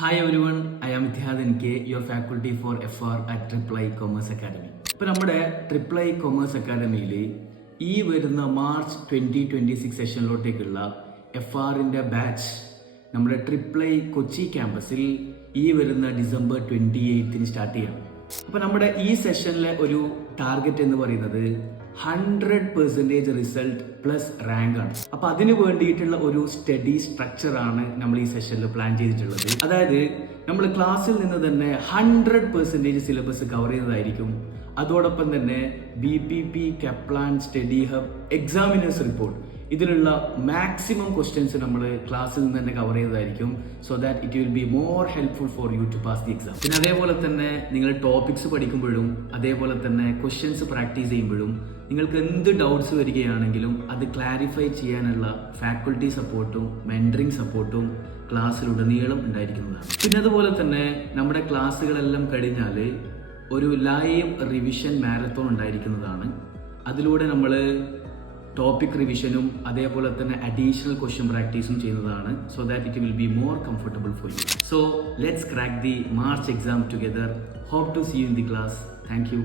Hi everyone, I am Vidyadan K, your faculty for FR at Triple Commerce Academy. ഇപ്പോൾ നമ്മുടെ Triple Commerce Academy ഈ വരുന്ന March 2026 സെഷനിലോട്ടേക്കുള്ള FRന്റെ batch നമ്മുടെ Triple Kochi ക്യാമ്പസിൽ ഈ വരുന്ന ഡിസംബർ 28 സ്റ്റാർട്ട് ചെയ്യണം. അപ്പോൾ നമ്മുടെ ഈ സെഷനിലെ ഒരു ടാർഗറ്റ് എന്ന് പറയുന്നത് 100% റിസൾട്ട് പ്ലസ് റാങ്ക് ആണ്. അപ്പൊ അതിന് വേണ്ടിയിട്ടുള്ള ഒരു സ്റ്റഡി സ്ട്രക്ചർ ആണ് നമ്മൾ ഈ സെഷനിൽ പ്ലാൻ ചെയ്തിട്ടുള്ളത്. അതായത് നമ്മൾ ക്ലാസ്സിൽ നിന്ന് തന്നെ 100% സിലബസ് കവർ ചെയ്യുന്നതായിരിക്കും. അതോടൊപ്പം തന്നെ BPP, Kaplan, study hub, examiners report ഇതിലുള്ള മാക്സിമം ക്വസ്റ്റ്യൻസ് നമ്മൾ ക്ലാസ്സിൽ നിന്ന് തന്നെ കവർ ചെയ്തതായിരിക്കും. So that it will be more helpful for you to pass the exam. പിന്നെ അതേപോലെ തന്നെ നിങ്ങൾ ടോപ്പിക്സ് പഠിക്കുമ്പോഴും അതേപോലെ തന്നെ ക്വസ്റ്റ്യൻസ് പ്രാക്ടീസ് ചെയ്യുമ്പോഴും നിങ്ങൾക്ക് എന്ത് ഡൗട്ട്സ് വരികയാണെങ്കിലും അത് ക്ലാരിഫൈ ചെയ്യാനുള്ള ഫാക്കൾട്ടി സപ്പോർട്ടും മെന്ററിംഗ് സപ്പോർട്ടും ക്ലാസ്സിലുടനീളം ഉണ്ടായിരിക്കുന്നതാണ്. പിന്നെ അതുപോലെ തന്നെ നമ്മുടെ ക്ലാസ്സുകളെല്ലാം കഴിഞ്ഞാൽ ഒരു ലൈവ് റിവിഷൻ മാരത്തോൺ ഉണ്ടായിരിക്കുന്നതാണ്. അതിലൂടെ നമ്മൾ ടോപ്പിക് റിവിഷനും അതേപോലെ തന്നെ അഡീഷണൽ ക്വസ്റ്റ്യൻ പ്രാക്ടീസും ചെയ്യുന്നതാണ്. So that it will be more comfortable for you. So let's crack the March exam together. Hope to see you in the class. Thank U.